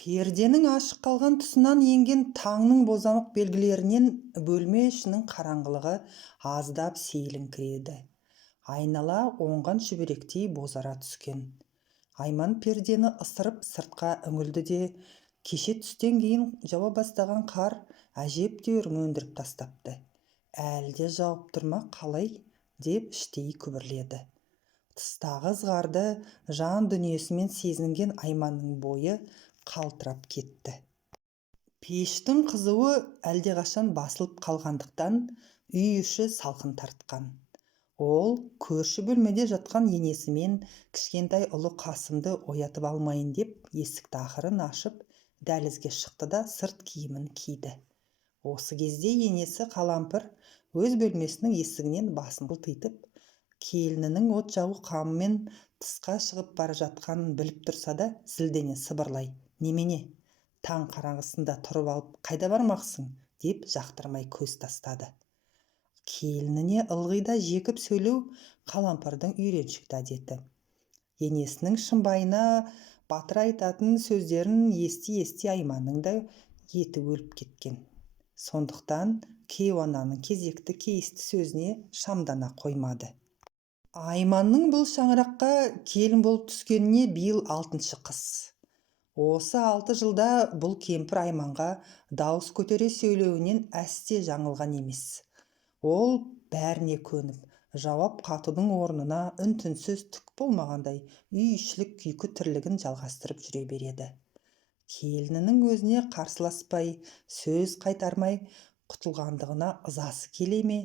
Перденің ашық қалған тұсынан енген таңның бозамық белгілерінен бөлме ішінің қараңғылығы аздап сейіліңкіреді. Айнала оңған шүберектей бозара түскен. Айман пердені ысырып сыртқа үңілді де, кеше түстен кейін жауа бастаған қар әжептәуір мөндіріп тастапты. Әлі де жауып тұр ма қалай деп іштей күбірледі. Тыстағы ызғарды жан дүниесімен сезінген Айманның бойы қалтырап кетті. Пештің қызуы әлдеқашан басылып қалғандықтан үй іші салқын тартқан. Ол көрші бөлмеде жатқан енесімен кішкентай ұлы Қасымды оятып алмайын деп есікті ақырын ашып дәлізге шықты да сырт киімін киді. Осы кезде енесі Қалампыр өз бөлмесінің есігінен басын қылтитып, келінінің от жағу қамымен тысқа шығып бара жатқанын біліп тұрса да зілдене сыбырлай: «Немене, таң қараңғысында тұрып алып қайда бармақсың?» деп жақтырмай көз тастады. Келініне ылғи да жекіп сөйлеу Қалампырдың үйреншікті әдеті. Енесінің шымбайына батыр айтатын сөздерін ести Айманның да еті өліп кеткен. Сондықтан кейуананың кезекті кейісті сөзіне шамдана қоймады. Айманның бұл шаңыраққа келін болып түскеніне биыл 6-шы қыс. Осы 6 жылда бұл кемпір Айманға дауыс көтере сөйлеуінен әсте жаңылған емес. Ол бәріне көніп, жауап қатудың орнына үн-түнсіз түк болмағандай үй-ішілік күйкі тірлігін жалғастырып жүре береді. Келінінің өзіне қарсыласпай, сөз қайтармай құтылғандығына ызасы келе ме,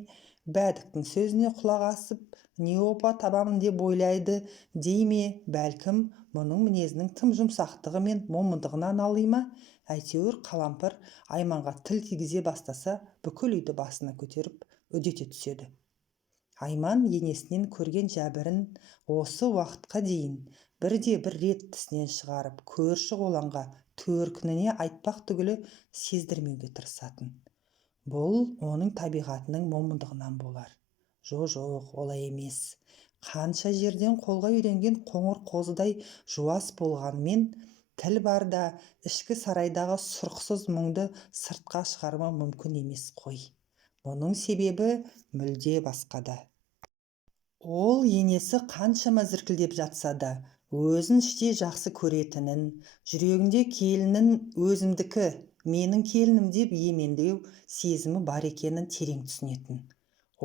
бәдіктің сөзіне құлақ асып, не опа табамын деп ойлайды дей ме, бәлкім мұның мінезінің тым жұмсақтығы мен момындығынан алый ма, әйтеуір Қалампыр Айманға тіл тигізе бастаса, бүкіл үйді басына көтеріп үдете түседі. Айман енесінен көрген жәбірін осы уақытқа дейін бірде-бір рет тісінен шығарып, көрші қолаңға төркініне айтпақ түгілі сездірмеуге тырысатын. Бұл оның табиғатының момындығынан болар. Жоқ, олай емес. Қанша жерден қолға үйренген қоңыр қозыдай жуас болғанмен, тіл барда ішкі сарайдағы сұрықсыз мұңды сыртқа шығарма мүмкін емес қой. Мұның себебі мүлде басқада. Ол енесі қаншама зіркілдеп жатса да, өзін іштей жақсы көретінін, жүрегінде келінін өзімдікі, менің келінім деп емендеу сезімі бар екенін терең түсінетін.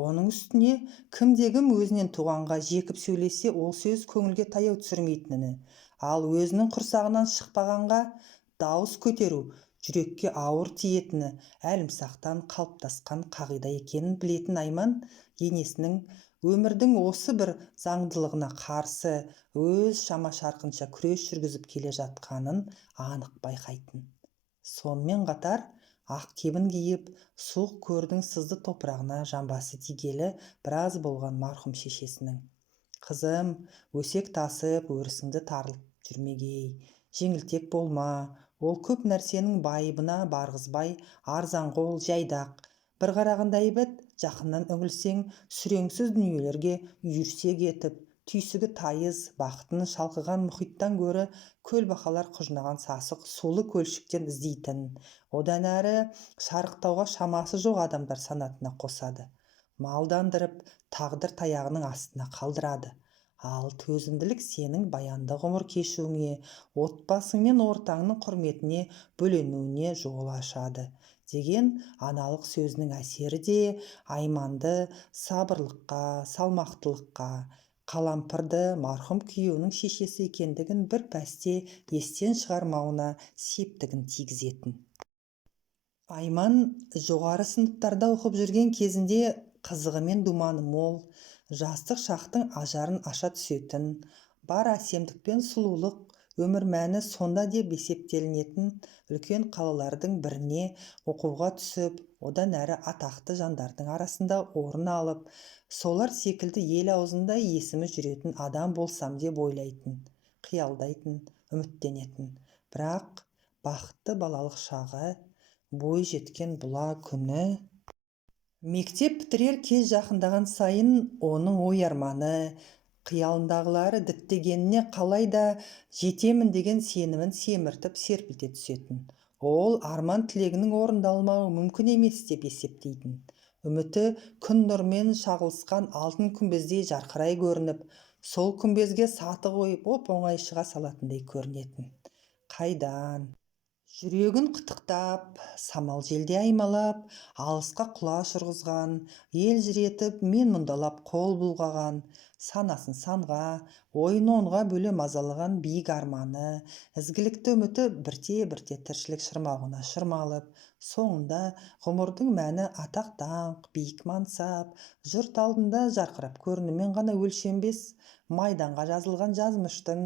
Оның үстіне кімде-кім өзінен туғанға жекіп сөйлесе, ол сөз көңілге таяу түсірмейтінін, ал өзінің құрсағынан шықпағанға дауыс көтеру жүрекке ауыр тиетіні әлімсақтан қалыптасқан қағида екенін білетін Айман енесінің өмірдің осы бір заңдылығына қарсы өз шама-шарқынша күрес жүргізіп келе жатқанын анық байқайтын. Сонымен қатар ақ кебін киіп, суық көрдің сызды топырағына жамбасы тигелі біраз болған марқұм шешесінің: «Қызым, өсек тасып, өрісіңді тарылып жүрмегей, жеңілтек болма, ол көп нәрсенің байыбына барғызбай, арзанқол, жайдақ, бір қарағанда әйбат, жақыннан үңілсең, сүреңсіз дүниелерге үйірсек етіп, түйсігі тайыз, бақытын шалқыған мұхиттан гөрі көлбақалар құжынаған сасық сулы көлшіктен іздейтін, одан әрі шарықтауға шамасы жоқ адамдар санатына қосады, малдандырып, тағдыр таяғының астына қалдырады. Ал төзімділік сенің баянды ғұмыр кешуіңе, отбасың мен ортаңның құрметіне бөленуіне жол ашады» деген аналық сөзінің әсері де Айманды сабырлыққа, салмақтылыққа, Қалампырды марқұм күйеуінің шешесі екендігін бір пәсте естен шығармауына септігін тигізетін. Айман жоғары сыныптарда оқып жүрген кезінде қызығы мен думаны мол, жастық шақтың ажарын аша түсетін, бар әсемдік пен сұлулық, өмір мәні сонда деп есептелінетін үлкен қалалардың біріне оқуға түсіп, одан әрі атақты жандардың арасында орын алып, солар секілді ел аузында есімі жүретін адам болсам деп ойлайтын, қиялдайтын, үміттенетін. Бірақ бақытты балалық шағы, бой жеткен бұла күні. Мектеп бітірер кез жақындаған сайын оның ой арманы, қиялындағылары діттегеніне қалайда жетемін деген сенімін семіртіп серпілте түсетін. Ол арман тілегінің орындалмауы мүмкін емес деп есептейтін. Үміті күн нұрмен шағылысқан алтын күмбездей жарқырай көрініп, сол күмбезге саты қойып оп-оңай шыға салатындай көрінетін. Қайдан? Жүрегін қытықтап, самал желде аймалап, алысқа құлаш ұрғызған, ел жүретіп, мен мұндалап қол бұлғаған, санасын санға, ойын онға бөле мазалаған биік арманы, ізгілікті үміті бірте-бірте тіршілік шырмауына шырмалып, соңында ғұмырдың мәні атақ-даңқ, биік мансап, жұрт алдында жарқырап көрінумен ғана өлшенбес, майданға жазылған жазмыштың,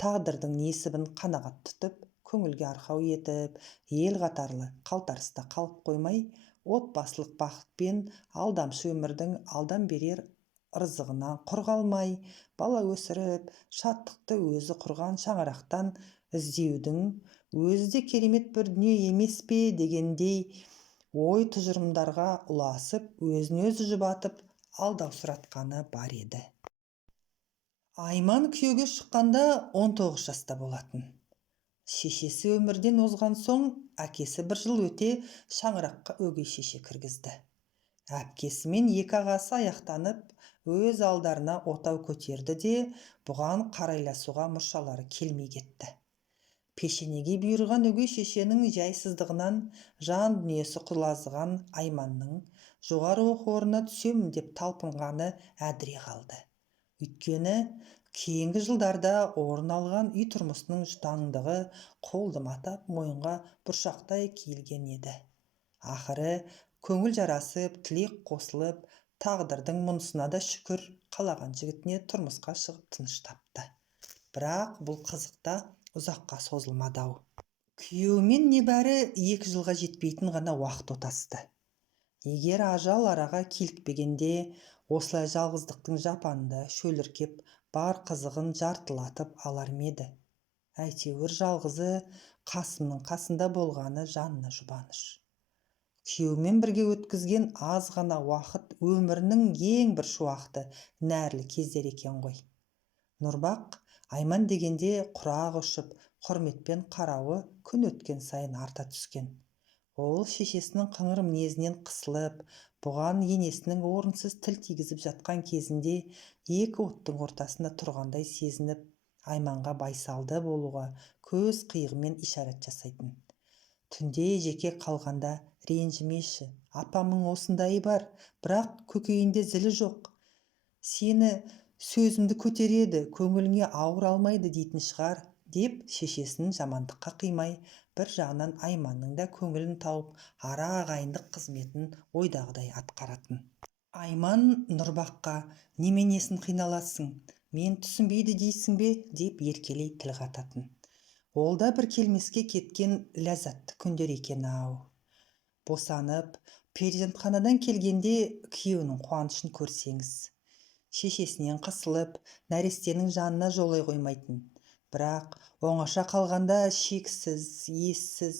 тағдырдың несібін қанағат тұтып, көңілге арқау етіп, ел қатарлы қалтарыста қалып қоймай, отбасылық бақытпен алдамшы өмірдің алдан берер ырзығынан құр қалмай, бала өсіріп, шаттықты өзі құрған шаңырақтан іздеудің өзі де керемет бір дүние емес пе дегендей ой тұжырымдарға ұласып, өзін-өзі жұбатып, алдаусыратқаны бар еді. Айман күйеуге шыққанда 19 жаста болатын. Шешесі өмірден озған соң, әкесі бір жыл өте шаңыраққа өгей шеше кіргізді. Әпкесімен екі ағасы аяқтанып, өз алдарына отау көтерді де, бұған қарайласуға мұршалары келмей кетті. Пешенеге бұйырған өгей шешенің жайсыздығынан жан дүниесі құлазыған Айманның жоғары оқу орнына түсемін деп талпынғаны әдіре қалды. Өйткені кейінгі жылдарда орын алған үй тұрмысының жұтаңдығы қолды матап мойынға бұршақтай киілген еді. Ақыры көңіл жарасып, тілек қосылып, тағдырдың мұнысына да шүкір қалаған жігітіне тұрмысқа шығып тыныш тапты. Бірақ бұл қызықта ұзаққа созылмады-ау. Күйеуімен небәрі 2 жылға жетпейтін ғана уақыт отасты. Егер ажал араға килікпегенде, осылай жалғыздықтың жапанында шөліркеп, бар қызығын жартылатып алар ма еді? Әйтеуір жалғызы Қасымның қасында болғаны жанына жұбаныш. Күйеуімен бірге өткізген аз ғана уақыт өмірінің ең бір шуақты, нәрлі кездер екен ғой. Нұрбақ Айман дегенде құрақ ұшып, құрметпен қарауы күн өткен сайын арта түскен. Ол шешесінің қыңыр мінезінен қысылып, бұған енесінің орынсыз тіл тигізіп жатқан кезінде екі оттың ортасында тұрғандай сезініп, Айманға байсалды болуға көз қиығымен ишарат жасайтын. Түнде жеке қалғанда ренжімеші, апамның осындайы бар, бірақ көкейінде зілі жоқ. Сені сөзімді көтереді, көңіліңе ауыр алмайды дейтін шығар, деп шешесінің жамандыққа қимай, бір жағынан Айманның да көңілін тауып, ара ағайындық қызметін ойдағыдай атқаратын. Айман Нұрбаққа неменесін қиналасың, мен түсінбейді дейсің бе, деп еркелей тіл қататын. Ол да бір келмеске кеткен ләззатты күндер екен-ау. Босанып, перзентханадан келгенде күйеуінің қуанышын көрсеңіз. Шешесінен қысылып, нәрестенің жанына жолай қоймайтын. Бірақ оңаша қалғанда шексіз, ессіз,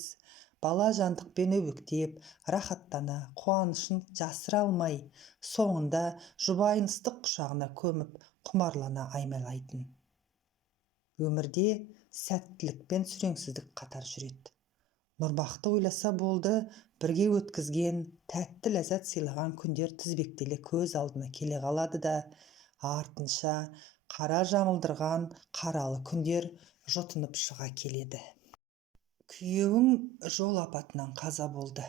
бала жандықпен өбектеп, рахаттана, қуанышын жасыра алмай, соңында жұбайын ыстық құшағына көміп, құмарлана аймалайтын. Өмірде сәттілік пен сүреңсіздік қатар жүреді. Нұрбақты ойласа болды, бірге өткізген, тәтті ләззат сыйлаған күндер тізбектеле көз алдына келе қалады да, артынша қара жамылдырған қаралы күндер жұтынып шыға келеді. Күйеуің жол апатынан қаза болды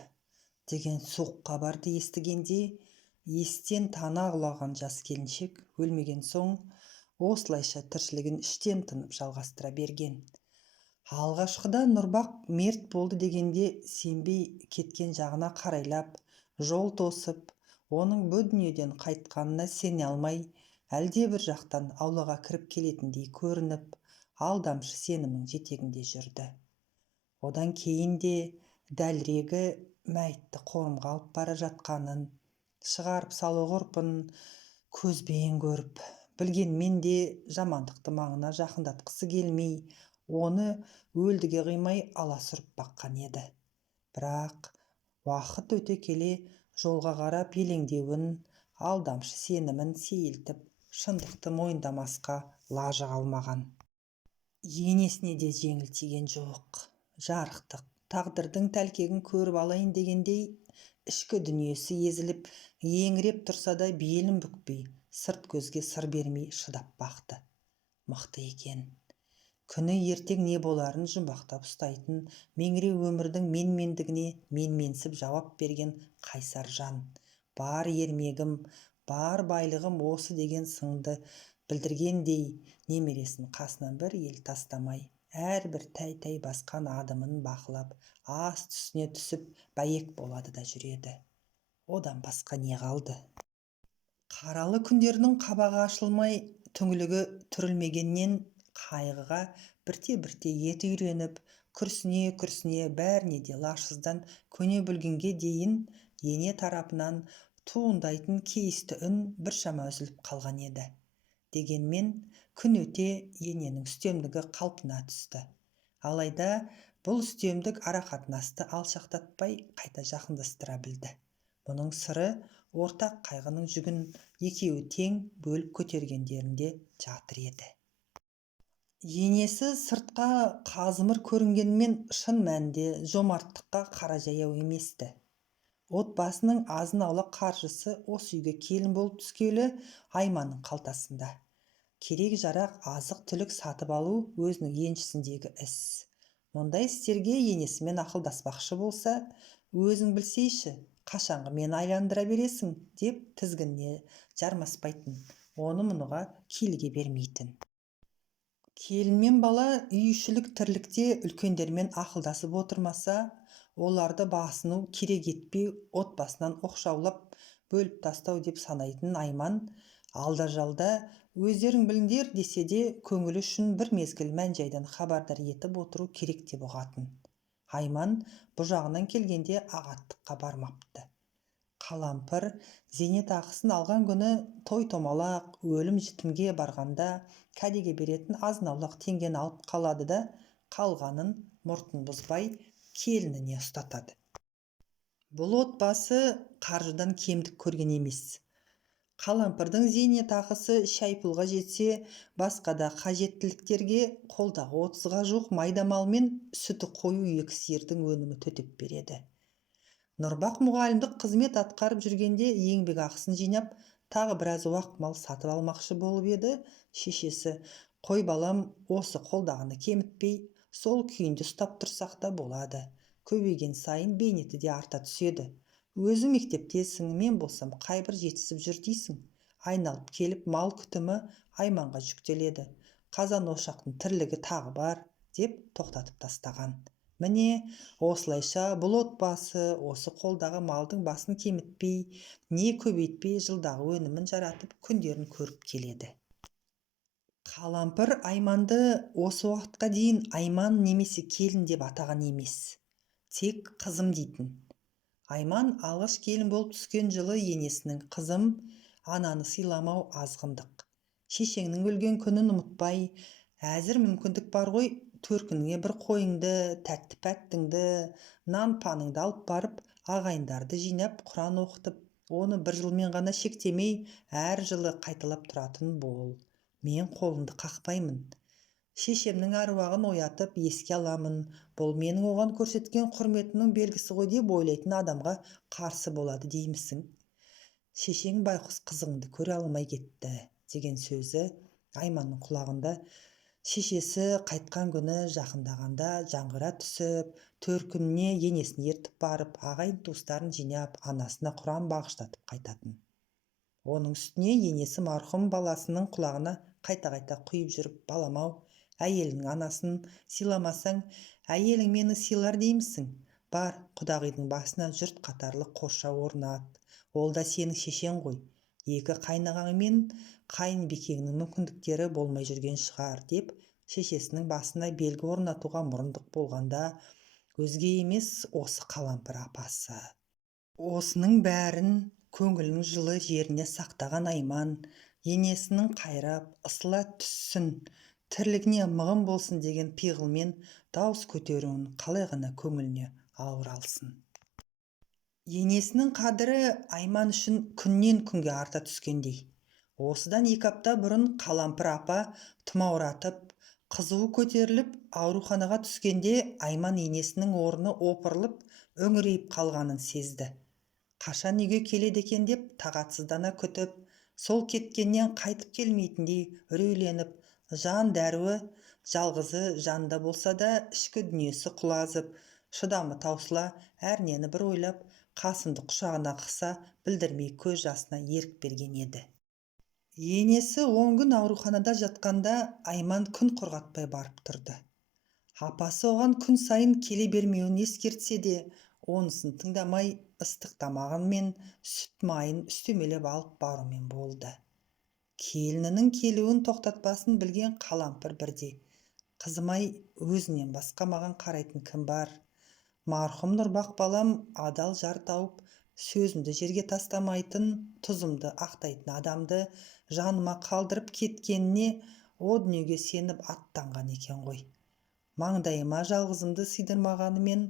деген суық хабарды естігенде, естен тана құлаған жас келіншек өлмеген соң, осылайша тіршілігін іштен тынып жалғастыра берген. Алғашқыда Нұрбақ мерт болды дегенде сенбей кеткен жағына қарайлап, жол тосып, оның бұ дүниеден қайтқанына сене алмай, әлде бір жақтан аулаға кіріп келетіндей көрініп, алдамшы сенімнің жетегінде жүрді. Одан кейін де дәлірегі мәйітті қорымға алып бара жатқанын, шығарып салу ғұрпын көзбен көріп, білгенмен де жамандықты маңына жақындатқысы келмей, оны өлдіге қимай аласұрып баққан еді. Бірақ уақыт өте келе жолға қарап елеңдеуін, алдамшы сенімін сейілтіп, шындықты мойындамасқа лажы қалмаған. Енесіне де жеңіл тиген жоқ. Жарықтық тағдырдың тәлкегін көріп алайын дегендей, ішкі дүниесі езіліп, еңіреп тұрса да белін бүкпей, сырт көзге сыр бермей шыдап бақты. Мықты екен. Күні ертең не боларын жұмбақтап ұстайтын, меңіреу өмірдің менмендігіне менменсіп жауап берген қайсар жан. Бар ермегім, бар байлығым осы деген сынды білдіргендей, немересін қасынан бір ел тастамай, әрбір тәй-тәй басқан адымын бақылап, ас түсіне түсіп бәйек болады да жүреді. Одан басқа не қалды? Қаралы күндердің қабағы ашылмай, түңілігі түрілмегеннен қайғыға бірте-бірте еті үйреніп, күрсіне бәріне де лажсыздан көне білгенге дейін ене тарапынан туындайтын кейісті үн біршама үзіліп қалған еді. Дегенмен күн өте ененің үстемдігі қалпына түсті. Алайда бұл үстемдік арақатынасты алшақтатпай қайта жақындастыра білді. Мұның сыры ортақ қайғының жүгін екеуі тең бөліп көтергендерінде жатыр еді. Енесі сыртқа қазымыр көрінгенмен шын мәнінде жомарттыққа қара жаяу еместі. Отбасының азын-аулақ қаржысы осы үйге келін болып түскелі Айманның қалтасында. Керек-жарақ азық-түлік сатып алу өзінің еншісіндегі іс. Мұндай істерге енесімен ақылдаспақшы болса, өзің білсейші, қашанғы мені айландыра бересің, деп тізгініне жармаспайтын, оны мұныға киліге бермейтін. Келін мен бала үй-ішілік тірлікте үлкендермен ақылдасып отырмаса, оларды басыну керек етпей отбасынан оқшаулап бөліп тастау деп санайтын Айман, алда-жалда өздерің біліңдер десе де көңілі үшін бір мезгіл мән-жайдан хабардар етіп отыру керек деп ұғатын. Айман бұл жағынан келгенде ағаттыққа бармапты. Қалампыр зейнетақысын алған күні той-томалақ, өлім-жітімге барғанда кәдеге беретін азын-аулақ теңгені алып қалады да, қалғанын мұртын бұзбай келініне ұстатады. Бұл отбасы қаржыдан кемдік көрген емес. Қалампырдың зейнетақысы шай-пұлға жетсе, басқа да қажеттіліктерге қолдағы 30-ға жуық майда мал мен сүті қою 2 сиырдың өнімі төтеп береді. Нұрбақ мұғалімдік қызмет атқарып жүргенде еңбек ақысын жинап, тағы біраз уақ мал сатып алмақшы болып еді, шешесі, қой балам, осы қолдағаны кемітпей, сол күйінде ұстап тұрсақ та болады. Көбейген сайын бейнеті де арта түседі. Өзі мектептесің, мен болсам қайбір жетісіп жүр дейсің. Айналып келіп мал күтімі Айманға жүктеледі. Қазан ошақтың тірлігі тағы бар, деп тоқтатып тастаған. Міне, осылайша бұл отбасы осы қолдағы малдың басын кемітпей, не көбейтпей жылдағы өнімін жаратып күндерін көріп келеді. Қалампыр Айманды осы уақытқа дейін Айман немесе келін деп атаған емес, тек қызым дейтін. Айман алғаш келін болып түскен жылы енесінің қызым, ананы сыйламау азғындық. Шешеңнің өлген күнін ұмытпай, әзір мүмкіндік бар ғой, төркініңе бір қойыңды, тәтті-пәттіңді, нан-паныңды алып барып, ағайындарды жинап, Құран оқытып, оны бір жылмен ғана шектемей, әр жылы қайталап тұратын бол. Мен қолымды қақпаймын. Шешемнің әруағын оятып еске аламын. Бұл менің оған көрсеткен құрметінің белгісі ғой деп ойлайтын адамға қарсы болады деймісің. Шешең байқұс қызыңды көре алмай кетті, деген сөзі Айманның құлағында шешесі қайтқан күні жақындағанда жаңғыра түсіп, төркініне енесін ертіп барып, ағайын туыстарын жинап, анасына Құран бағыштатып қайтатын. Оның үстіне енесі марқұм баласының құлағына қайта-қайта құйып жүріп, балам-ау, әйелінің анасын сыйламасаң, әйелің мені сыйлар деймісің? Бар, Құдағидың басына жұрт қатарлы қоршау орнат. Ол да сенің шешең ғой. Екі қайнағаң мен қайынбикеңнің мүмкіндіктері болмай жүрген шығар, деп шешесінің басына белгі орнатуға мұрындық болғанда, өзге емес осы Қалампыр апасы. Осының бәрін көңілінің жылы жеріне сақтаған Айман, енесінің қайрап, ысыла түссін, тірлігіне мығым болсын деген пиғылмен дауыс көтеруін қалай ғана көңіліне ауыр алсын. Енесінің қадірі Айман үшін күннен күнге арта түскендей. Осыдан 2 апта бұрын Қалампыр апа тұмауратып, қызуы көтеріліп, ауруханаға түскенде Айман енесінің орны опырылып, өңірейіп қалғанын сезді. Қашан үйге келеді екен деп тағатсыздана күтіп, сол кеткеннен қайтып келмейтіндей үрейленіп, жан дәруі жалғызы жанында болса да ішкі дүниесі құлазып, шыдамы таусыла, әрнені бір ойлап, Қасымды құшағына қыса, білдірмей көз жасына ерік берген еді. Енесі 10 күн ауруханада жатқанда Айман күн құрғатпай барып тұрды. Апасы оған күн сайын келе бермеуін ескертсе де, онысын тыңдамай, ыстық тамағын мен сүт майын үстемелеп алып барумен болды. Келінінің келуін тоқтатпасын білген Қалампыр бірде: «Қызым-ай, өзінен басқа маған қарайтын кім бар? Марқұм Нұрбақ балам адал жар тауып, сөзімді жерге тастамайтын, тұзымды ақтайтын адамды жаныма қалдырып кеткеніне о дүниеге сеніп аттанған екен ғой. Маңдайыма жалғызымды сыйдырмағанымен,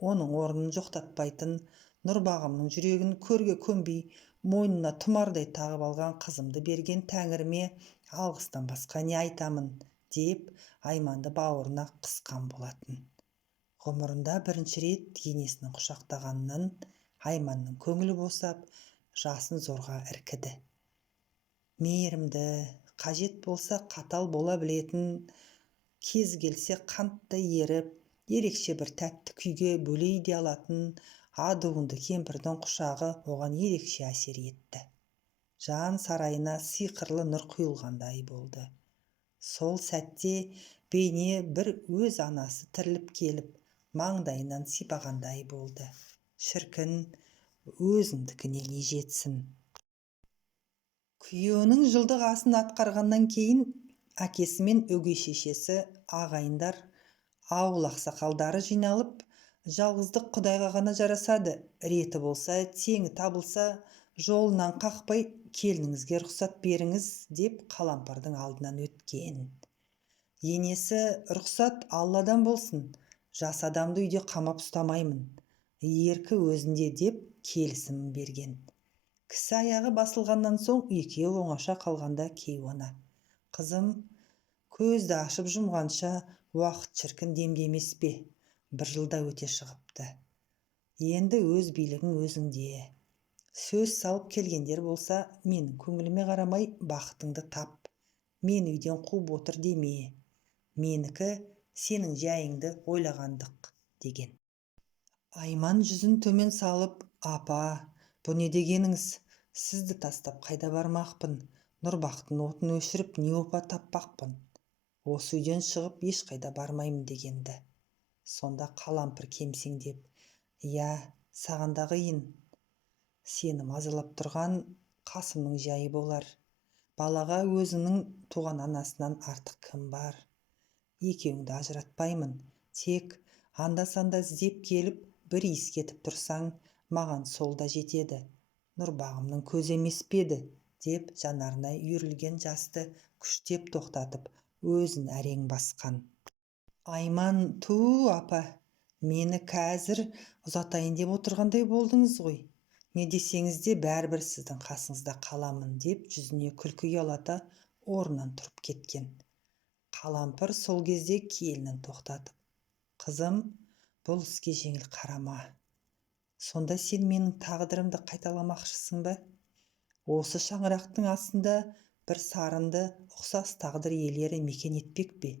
оның орнын жоқтатпайтын, Нұрбағымның жүрегін көрге көнбей, мойнына тұмардай тағып алған қызымды берген Тәңіріме алғыстан басқа не айтамын?» деп Айманды бауырына қысқан болатын. Ғұмырында бірінші рет енесінің құшақтағанынан Айманның көңілі босап, жасын зорға іркіді. Мейірімді, қажет болса қатал бола білетін, кез келсе қанттай еріп, ерекше бір тәтті күйге бөлей де алатын адуынды кемпірдің құшағы оған ерекше әсер етті. Жан сарайына сиқырлы нұр құйылғандай болды. Сол сәтте бейне бір өз анасы тіріліп келіп, маңдайынан сипағандай болды. Шіркін, өзіңдікіне не жетсін. Күйеуінің жылдық асын атқарғаннан кейін әкесі мен өгей шешесі, ағайындар, ауыл ақсақалдары жиналып, жалғыздық Құдайға ғана жарасады, реті болса, теңі табылса, жолынан қақпай келініңізге рұқсат беріңіз деп Қалампырдың алдынан өткен. Енесі: «Рұқсат Алладан болсын, жас адамды үйде қамап ұстамаймын, еркі өзінде» деп келісімін берген. Кісі аяғы басылғаннан соң екеуі оңаша қалғанда кейуана: «Қызым, көзді ашып жұмғанша уақыт шіркін демдемес пе? Бір жылда өте шығыпты. Енді өз билігің өзіңде. Сөз салып келгендер болса, менің көңіліме қарамай бақытыңды тап. Мен үйден қуып отыр деме. Менікі сенің жайыңды ойлағандық» деген. Айман жүзін төмен салып: «Апа, бұ не дегеніңіз? Сізді тастап қайда бармақпын? Нұрбақтың отын өшіріп, не опа таппақпын? Осы үйден шығып ешқайда бармаймын» дегенді. Сонда Қалампыр кемсеңдеп: «Иә, саған да қиын. Сені мазалап тұрған Қасымның жайы болар. Балаға өзінің туған анасынан артық кім бар? Екеуіңді ажыратпаймын. Тек анда-санда іздеп келіп, бір иіс кетіп тұрсаң, маған сол да жетеді. Нұрбағымның көзі емес пе еді?» деп жанарына үйірілген жасты күштеп тоқтатып, өзін әрең басқан. Айман: «Ту, апа, мені қазір ұзатайын деп отырғандай болдыңыз ғой. Не десеңіз де бәрібір сіздің қасыңызда қаламын» деп жүзіне күлкі ұялата орнынан тұрып кеткен. Қалампыр сол кезде келінін тоқтатып: «Қызым, бұл іске жеңіл қарама. Сонда сен менің тағдырымды қайталамақшысың ба? Осы шаңырақтың астында бір сарынды ұқсас тағдыр иелері мекен етпек пе?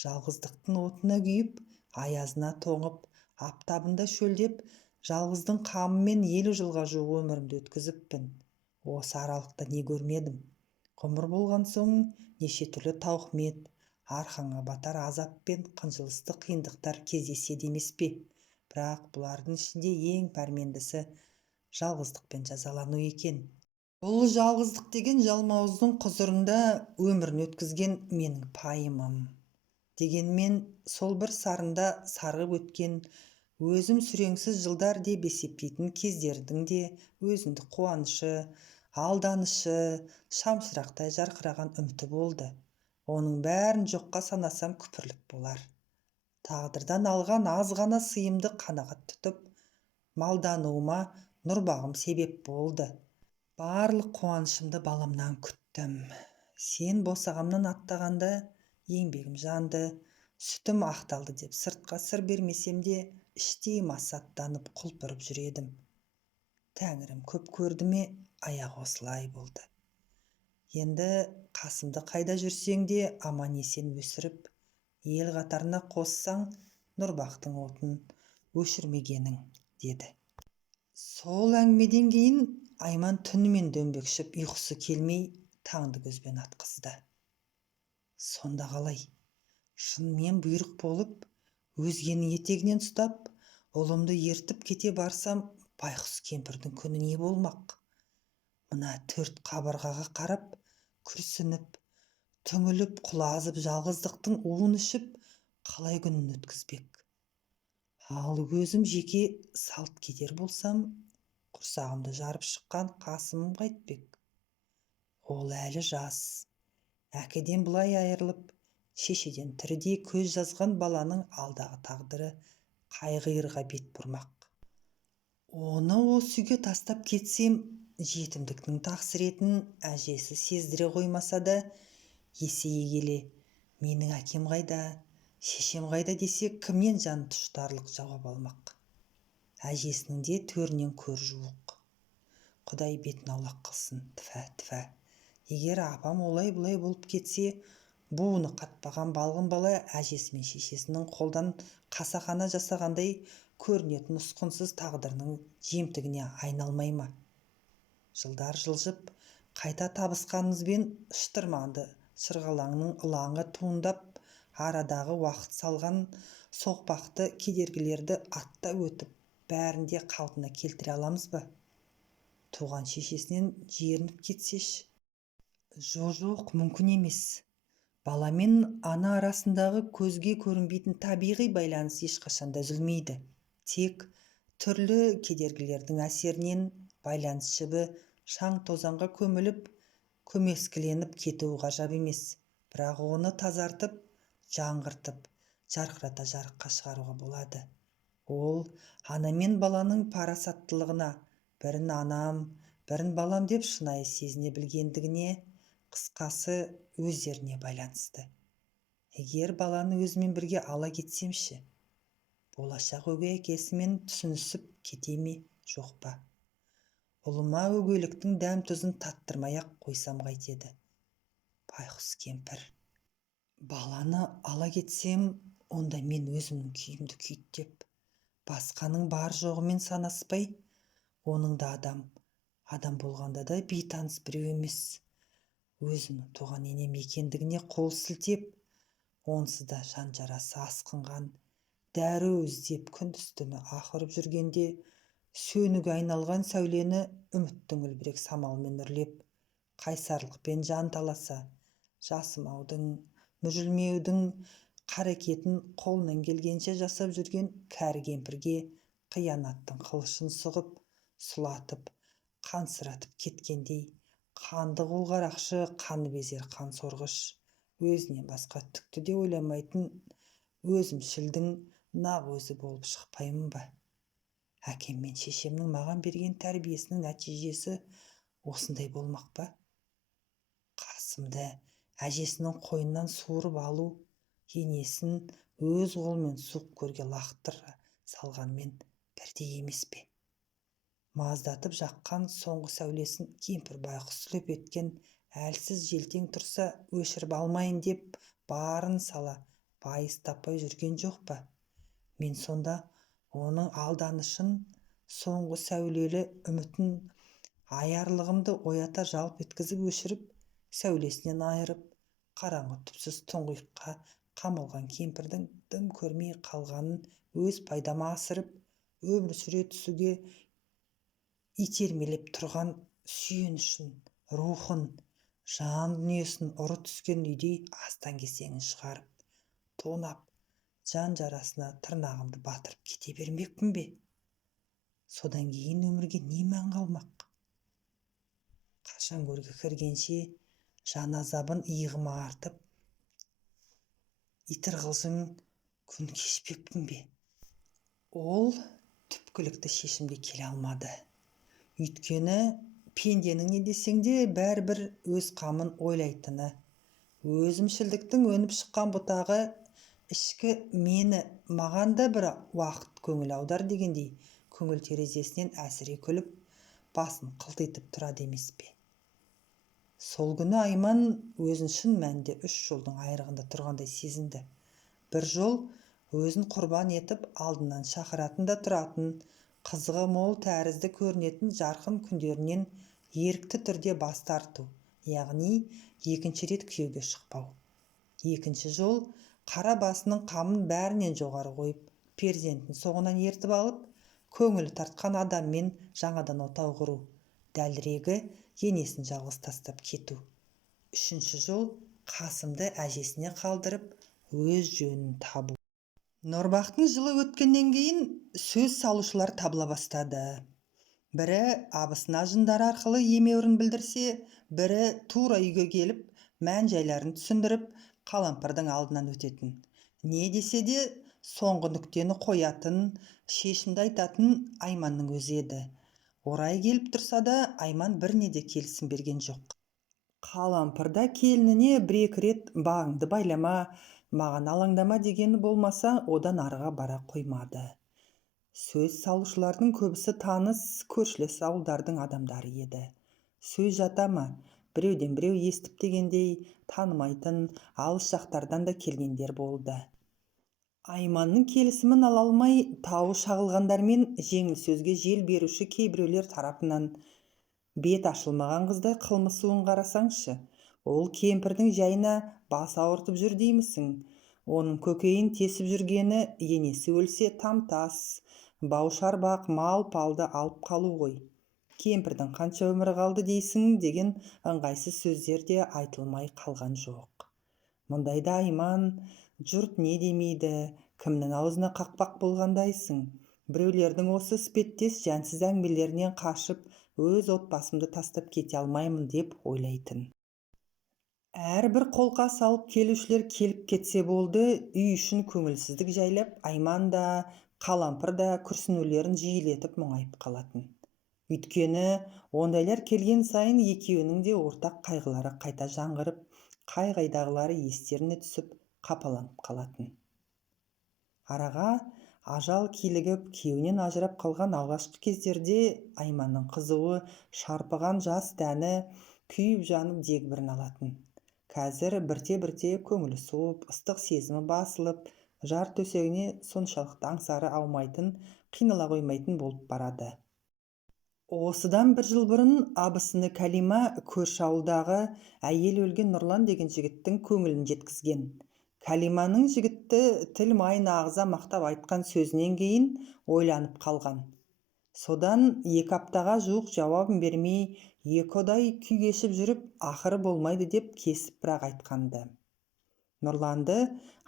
Жалғыздықтың отына күйіп, аязына тоңып, аптабында шөлдеп, жалғыздың қамымен 50 жылға жуық өмірімді өткізіппін. Осы аралықта не көрмедім? Ғұмыр болған соң неше түрлі тауқымет, арқаңа батар азап пен қынжылысты қиындықтар кездеседі емес пе? Бірақ бұлардың ішінде ең пәрмендісі жалғыздықпен жазалану екен. Бұл жалғыздық деген жалмауыздың құзырында өмірін өткізген менің пайымым. Дегенмен сол бір сарында сарғып өткен, өзім сүреңсіз жылдар деп есептейтін кездердің де өзіндік қуанышы, алданышы, шамшырақтай жарқыраған үміті болды. Оның бәрін жоққа санасам күпірлік болар. Тағдырдан алған аз ғана сыйымды қанағат тұтып, малдануыма Нұрбағым себеп болды. Барлық қуанышымды баламнан күттім. Сен босағамнан аттағанда еңбегім жанды, сүтім ақталды деп сыртқа сыр бермесем де, іштей масаттанып құлпырып жүредім. Тәңірім көп көрді ме, аяғы осылай болды. Енді қасымды қайда жүрсең де аман есен өсіріп, ел қатарына қоссаң, нұрбақтың отын өшірмегенің, деді. Сол әңгімеден кейін Айман түнімен дөңбекшіп ұйқысы келмей таңды көзбен атқызды. Сонда қалай? Шынымен бұйрық болып, өзгенің етегінен ұстап, ұлымды ертіп кете барсам, байқұс кемпірдің күні не болмақ? Мына төрт қабырғаға қарап, күрсініп, түңіліп, құлазып, жалғыздықтың уын ішіп, қалай күнін өткізбек? Ал өзім жеке салт кетер болсам, құрсағымды жарып шыққан қасымым қайтпек? Ол әлі жас. Әкеден бұлай айырылып, шешеден тірідей көз жазған баланың алдағы тағдыры қайғырға бет бұрмақ. Оны осы үйге тастап кетсем, жетімдіктің тақсіретін әжесі сездіре қоймаса да, есейе келе, менің әкем қайда, шешем қайда десе, кімнен жан тұштарлық жауап алмақ? Әжесінің де төрінен көр жуық. Құдай бетін аулақ қылсын, тіфә. Егер апам олай-бұлай болып кетсе, буыны қатпаған балғын бала әжесі мен шешесінің қолдан қасақана жасағандай көрінетін ұсқынсыз тағдырының жемтігіне айналмай ма? Жылдар жылжып, қайта табысқанымызбен шытырманды шырғалаңның ылаңы туындап, арадағы уақыт салған соқпақты кедергілерді аттап өтіп, бәрінде қалпына келтіре аламыз ба? Туған шешесінен жерініп кетсеш? Жоқ, мүмкін емес. Бала мен ана арасындағы көзге көрінбейтін табиғи байланыс ешқашанда үзілмейді. Тек түрлі кедергілердің әсерінен байланыс жібі шаң-тозаңға көміліп, көмескіленіп кетуі ғажап емес. Бірақ оны тазартып, жаңғыртып, жарқырата жарыққа шығаруға болады. Ол ана мен баланың парасаттылығына, бірін анам, бірін балам деп шынайы сезіне білгендігіне, қысқасы өздеріне байланысты. Егер баланы өзімен бірге ала кетсемші, болашақ өгей әкесімен түсінісіп кете ме, жоқ па? Ұлыма өгейліктің дәм тұзын таттырмай-ақ қойсам қайтеді? Байғұс кемпір. Баланы ала кетсем, онда мен өзімнің күйімді күйттеп, басқаның бар жоғымен санаспай, оның да адам болғанда да бейтаныс біреу емес, өзімнің туған енем екендігіне қол сілтеп, онсыз да жан жарасы асқынған, дәрі іздеп күндіз-түні ақырып жүргенде, сөнуге айналған сәулені үміттің үлбірек самалмен үрлеп, қайсарлықпен жан таласа, жасымаудың, мүжілмеудің қарекетін қолынан келгенше жасап жүрген кәрі кемпірге қиянаттың қылышын сұғып, сұлатып, қансыратып кеткендей, қанды қолғарақшы, қаны безер қан сорғыш, өзінен басқа түкті де ойламайтын өзімшілдің нақ өзі болып шықпаймын ба? Әкем мен шешемнің маған берген тәрбиесінің нәтижесі осындай болмақ па? Қасымды әжесінің қойнынан суырып алу, енесін өз қолымен суық көрге лақтыра салғанмен бірдей емес пе? Маздатып жаққан соңғы сәулесін кемпір байқұс сүлеп еткен әлсіз желтең тұрса өшіріп алмайын деп барын сала байыз таппай жүрген жоқ па? Мен сонда оның алданышын, соңғы сәулелі үмітін, аярлығымды оята жалп еткізіп өшіріп, сәулесінен айырып, қараңғы түпсіз тұңғиыққа қамалған кемпірдің дым көрмей қалғанын өз пайдама асырып, өмір сүре түсуге итермелеп тұрған сүйенішін, рухын, жан дүниесін ұры түскен үйдей астан-кестеңін шығарып, тонап, жан жарасына тырнағымды батырып кете бермекпін бе? Содан кейін өмірге не мән қалмақ? Қашан көрге кіргенше жан азабын иығыма артып, итырғылжың күн кешпекпін бе? Ол түпкілікті шешімге келе алмады. Өйткені Пенденің не десең де бәрібір өз қамын ойлайтыны. Өзімшілдіктің өніп шыққан бұтағы ішкі мені маған да бір уақыт көңіл аудар дегендей көңіл терезесінен әсіре күліп, басын қылтитып тұрады емес пе. Сол күні Айман өзін шын мәнінде 3 жолдың айрығында тұрғандай сезінді. Бір жол өзін құрбан етіп алдынан шақыратын да тұратын, қызығы мол тәрізді көрінетін жарқын күндерінен ерікті түрде бас тарту, яғни екінші рет күйеуге шықпау. Екінші жол қара басының қамын бәрінен жоғары қойып, перзентін соңынан ертіп алып, көңілі тартқан адаммен жаңадан отау құру, дәлірегі енесін жалғыз тастап кету. Үшінші жол Қасымды әжесіне қалдырып, өз жөнін табу. Нұрбақтың жылы өткеннен кейін сөз салушылар табыла бастады. Бірі абысына жындары арқылы емеурін білдірсе, бірі тура үйге келіп, мән-жайларын түсіндіріп, Қалампырдың алдынан өтетін. Не десе де соңғы нүктені қоятын, шешімді айтатын Айманның өзі еді. Орай келіп тұрса да, Айман біріне де келісім берген жоқ. Қалампырда келініне бір-екі рет бағыңды байлама, маған алаңдама дегені болмаса, одан арыға бара қоймады. Сөз салушылардың көбісі таныс, көршілес ауылдардың адамдары еді. Сөз жата ма, біреуден біреу естіп дегендей, танымайтын, алыс жақтардан да келгендер болды. Айманның келісімін ала алмай, тауы шағылғандармен жеңіл сөзге жел беруші кейбіреулер тарапынан бет ашылмаған қыздай қылмысуын қарасаңшы, ол кемпірдің жайына бас ауыртып жүр деймісің. Оның көкейін тесіп жүргені енесі өлсе тамтас, бау-шарбақ, мал-палды алып қалу ғой. Кемпірдің қанша өмірі қалды дейсің деген ыңғайсыз сөздер де айтылмай қалған жоқ. Мұндайда Айман, жұрт не демейді, кімнің аузына қақпақ болғандайсың. Біреулердің осы іспеттес жәнсіз әңгімелерінен қашып, өз отбасымды тастап кете алмаймын деп ойлайтын. Әрбір қолқа салып келушілер келіп кетсе болды, үй үшін көңілсіздік жайлап, Айман да, Қалампыр да күрсінулерін жиілетіп мұңайып қалатын. Өйткені ондайлар келген сайын екеуінің де ортақ қайғылары қайта жаңғырып, қай-қайдағылары естеріне түсіп, қапаланып қалатын. Араға ажал килігіп, күйеуінен ажырап қалған алғашқы кездерде Айманның қызуы, шарпыған жас тәні күйіп жанып дегбірін алатын. Қазір бірте-бірте көңілі суып, ыстық сезімі басылып, жар төсегіне соншалықты аңсары аумайтын, қинала қоймайтын болып барады. Осыдан 1 жыл бұрын абысыны Кәлима көрші ауылдағы әйел өлген Нұрлан деген жігіттің көңілін жеткізген. Кәлиманың жігітті тіл майын ағыза мақтап айтқан сөзінен кейін ойланып қалған. Содан 2 аптаға жуық жауабын бермей, екіұдай күй кешіп жүріп, ақыры болмайды деп кесіп бірақ айтқанды. Нұрланды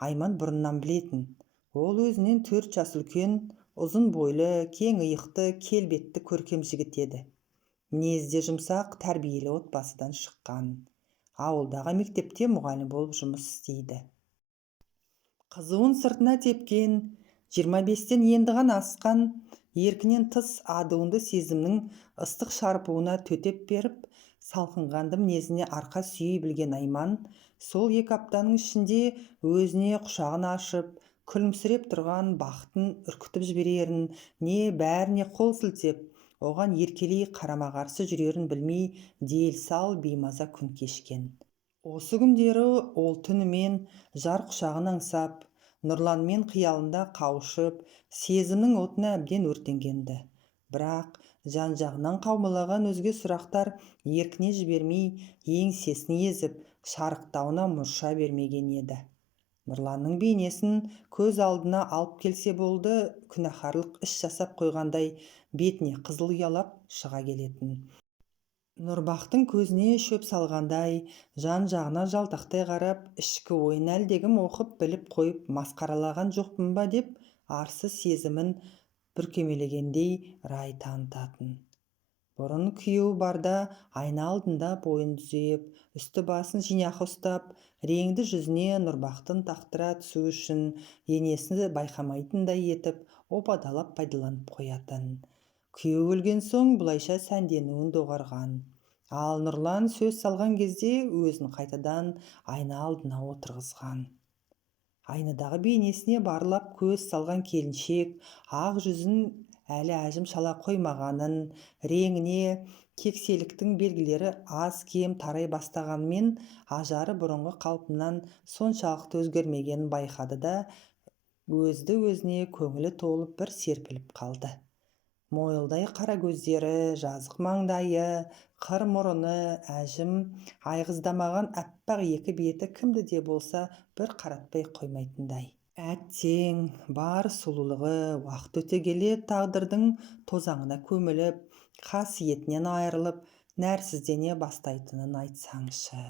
Айман бұрыннан білетін. Ол өзінен 4 жас үлкен, ұзын бойлы, кең иықты, келбетті көркем жігіт еді. Мінезде жұмсақ, тәрбиелі отбасыдан шыққан. Ауылдағы мектепте мұғалім болып жұмыс істейді. Қызуын сыртына тепкен, 25-тен енді ғана асқан, еркінен тыс адуынды сезімнің ыстық шарпуына төтеп беріп, салқынғанды мінезіне арқа сүйей білген Айман, сол 2 аптаның ішінде өзіне құшағын ашып, күлімсіреп тұрған бақытын үркітіп жіберерін, не бәріне қол сілтеп, оған еркелей қарама-қарсы жүрерін білмей, дел-сал беймаза күн кешкен. Осы күндері ол түнімен жар құшағын аңсап, Нұрланмен қиялында қауышып, сезімнің отына әбден өртенгенді. Бірақ жан-жағынан қаумалаған өзге сұрақтар еркіне жібермей, еңсесін езіп, шарықтауына мұрша бермеген еді. Нұрланның бейнесін көз алдына алып келсе болды, күнәһарлық іс жасап қойғандай бетіне қызыл ұялап шыға келетін. Нұрбақтың көзіне шөп салғандай, жан-жағына жалтақтай қарап, ішкі ойын әлдегім оқып біліп қойып масқаралаған жоқпын ба деп, арсыз сезімін бүркемелегендей рай танытатын. Бұрын күйеуі барда айна алдында бойын түзеп, үсті басын жинақы ұстап, реңді жүзіне Нұрбақтың тақтыра түсу үшін енесін байқамайтындай етіп, опадалап пайдаланып қоятын. Күйеу өлген соң бұлайша сәнденуін доғарған. Ал Нұрлан сөз салған кезде өзін қайтадан айна алдына отырғызған. Айнадағы бейнесіне барлап көз салған келіншек ақ жүзін әлі әжім шала қоймағанын, реңіне кекселіктің белгілері аз кем тарай бастағанмен ажары бұрынғы қалпынан соншалықты өзгермегенін байқады да өзді өзіне көңілі толып бір серпіліп қалды. Мойылдай қара көздері, жазық маңдайы, қыр мұрыны, әжім айғыздамаған аппақ екі беті кімді де болса бір қаратпай қоймайтындай. Әттең, бар сұлулығы уақыт өте келе тағдырдың тозаңына көміліп, қасиетінен айырылып, нәрсіздене бастайтынын айтсаңшы.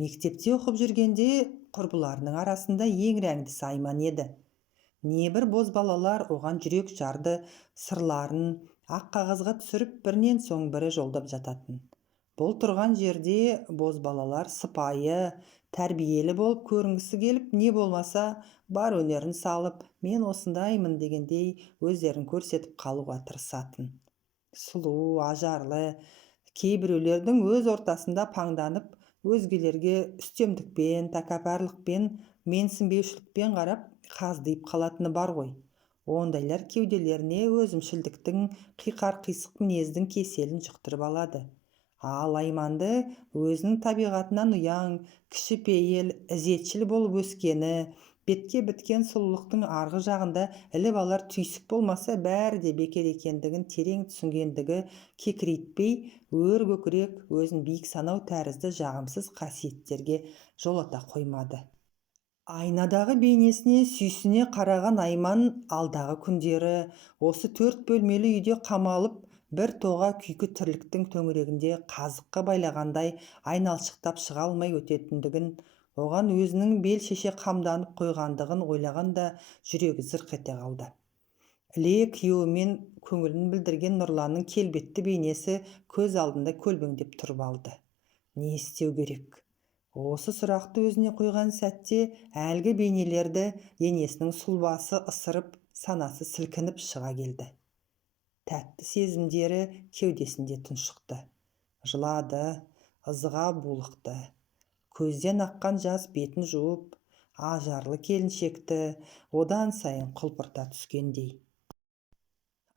Мектепте оқып жүргенде құрбыларының арасында ең рәңдісі Айман еді. Небір бозбалалар оған жүрек жарды сырларын ақ қағазға түсіріп бірінен соң бірі жолдап жататын. Бұл тұрған жерде бозбалалар сыпайы, тәрбиелі болып көрінгісі келіп, не болмаса бар өнерін салып, мен осындаймын дегендей өздерін көрсетіп қалуға тырысатын. Сұлу, ажарлы, кейбіреулердің өз ортасында паңданып, өзгелерге үстемдікпен, тәкаппарлықпен, менсінбеушілікпен қарап қаздиып қалатыны бар ғой. Ондайлар кеуделеріне өзімшілдіктің, қиқар-қисық мінездің кеселін жұқтырып алады. Ал Айманды өзінің табиғатынан ұяң, кішіпейіл, ізетшіл болып өскені, бетке біткен сұлулықтың арғы жағында іліп алар түйсік болмаса бәрі де бекер екендігін терең түсінгендігі кекірейтпей, өр көкірек, өзін биік санау тәрізді жағымсыз қасиеттерге жолата қоймады. Айнадағы бейнесіне сүйсіне қараған Айман алдағы күндері осы 4 бөлмелі үйде қамалып, бір тоға күйкі тірліктің төңірегінде қазыққа байлағандай айналшықтап шыға алмай өтетіндігін, оған өзінің бел шеше қамданып қойғандығын ойлағанда жүрегі зырқ ете қалды. Іле күйеуімен көңілін білдірген Нұрланның келбетті бейнесі көз алдында көлбеңдеп тұрып алды. Не істеу керек? Осы сұрақты өзіне қойған сәтте әлгі бейнелерді енесінің сұлбасы ысырып, санасы сілкініп шыға келді. Тәтті сезімдері кеудесінде тұншықты. Жылады, ызыға булықты. Көзден аққан жас бетін жуып, ажарлы келіншекті одан сайын құлпырта түскендей.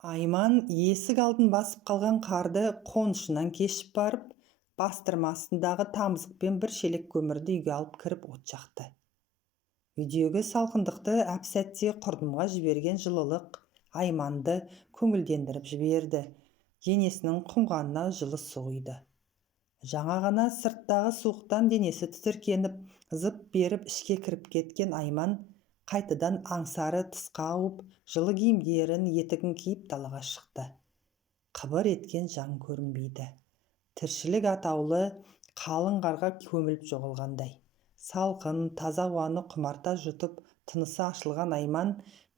Айман есік алдын басып қалған қарды қонышынан кешіп барып, бастырмасындағы тамызықпен бір шелек көмірді үйге алып кіріп от жақты. Үйдегі салқындықты әп-сәтте құрдымға жіберген жылылық Айманды көңілдендіріп жіберді. Енесінің құмғанына жылы су құйды. Жаңа ғана сырттағы суықтан денесі тітіркеніп, зып беріп ішке кіріп кеткен Айман қайтадан аңсары тысқа ауып, жылы киімдерін, етігін киіп далаға шықты. Қыбыр еткен жан көрінбейді. Тіршілік атаулы қалың қарға көміліп жоғалғандай. Салқын, таза ауаны құмарта жұтып, тынысы ашылған Айман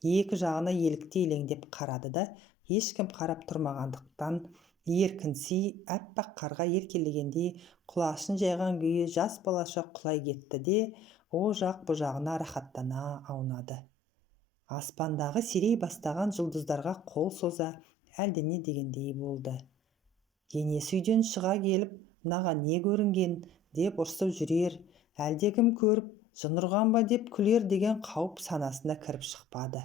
екі жағына елікте елеңдеп қарады да, ешкім қарап тұрмағандықтан еркінси әппақ қарға еркелегендей құлашын жайған күйі жас балаша құлай кетті де, о жақ бұ жағына рахаттана аунады. Аспандағы сирей бастаған жұлдыздарға қол соза әлдене дегендей болды. Енесі үйден шыға келіп, мынаған не көрінген деп ұрсып жүрер, әлдекім көріп, жын ұрған ба деп күлер деген қауіп санасына кіріп шықпады.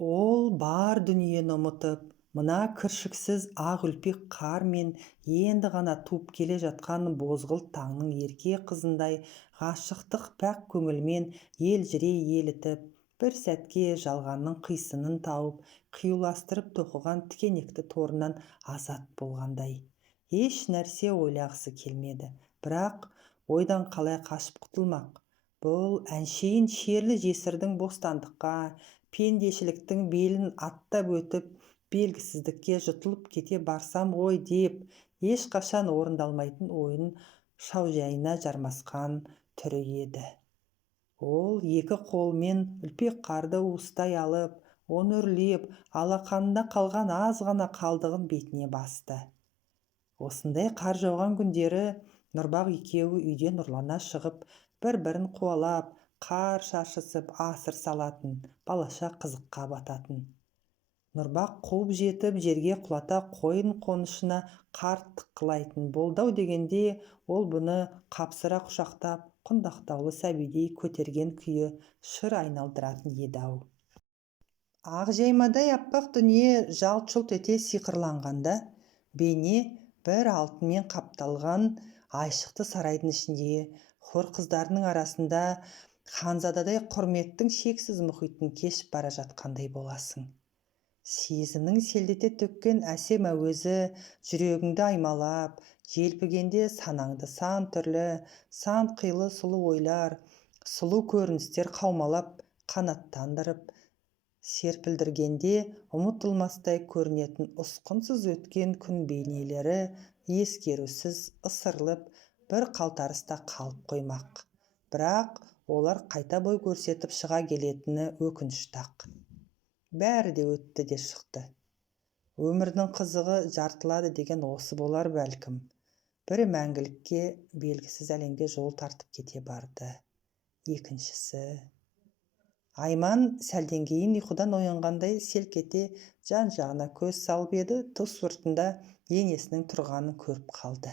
Ол бар дүниені ұмытып, мына кіршіксіз ақ үлпек қар мен енді ғана туып келе жатқан бозғылт таңның ерке қызындай ғашықтық пәк көңілмен елжірей елітіп, бір сәтке жалғанның қисынын тауып, қиюластырып тоқыған тікенекті торынан азат болғандай. Еш нәрсе ойлағысы келмеді, бірақ ойдан қалай қашып құтылмақ? Бұл әншейін шерлі жесірдің бостандыққа, пендешіліктің белін аттап өтіп, белгісіздікке жұтылып кете барсам ғой деп, ешқашан орындалмайтын ойын шаужайына жармасқан түрі еді. Ол екі қолмен үлпек қарды уыстай алып, оны үрлеп, алақанында қалған аз ғана қалдығын бетіне басты. Осындай қар жауған күндері Нұрбақ екеуі үйден ұрлана шығып, бір-бірін қуалап, қар шашысып асыр салатын, балаша қызыққа бататын. Нұрбақ қуып жетіп жерге құлата қойын қонышына қарт тыққылайтын болды-ау дегенде ол бұны қапсыра құшақтап құндақтаулы сәбидей көтерген күйі шыр айналдыратын еді-ау. Ақ жаймадай аппақ дүние жалт-жұлт ете сиқырланғанда бейне бір алтынмен қапталған айшықты сарайдың ішінде хор қыздарының арасында ханзададай құрметтің шексіз мұхитын кешіп бара жатқандай боласың. Сезімнің селдете төккен әсем әуезі жүрегіңді аймалап, желпігенде санаңды сан түрлі, сан қилы сұлу ойлар, сұлу көріністер қаумалап, қанаттандырып, серпілдіргенде ұмытылмастай көрінетін ұсқынсыз өткен күн бейнелері ескерусіз ысырылып, бір қалтарыста қалып қоймақ. Бірақ олар қайта бой көрсетіп шыға келетіні өкінішті-ақ. Бәрі де өтті де шықты. Өмірдің қызығы жартылады деген осы болар бәлкім. Бірі мәңгілікке, белгісіз әлемге жол тартып кете барды. Екіншісі... Айман сәлден кейін ұйқыдан оянғандай селк ете жан-жағына көз салып еді, тұс сыртында енесінің тұрғанын көріп қалды.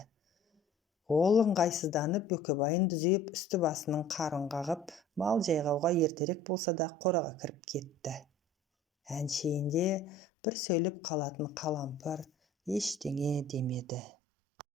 Ол ыңғайсызданып Бүкібайын дүзеп, үсті-басының қарын қағып, мал жайғауға ертерек болса да қораға кіріп кетті. Әншейінде бір сөйлеп қалатын қалампыр ештеңе демеді.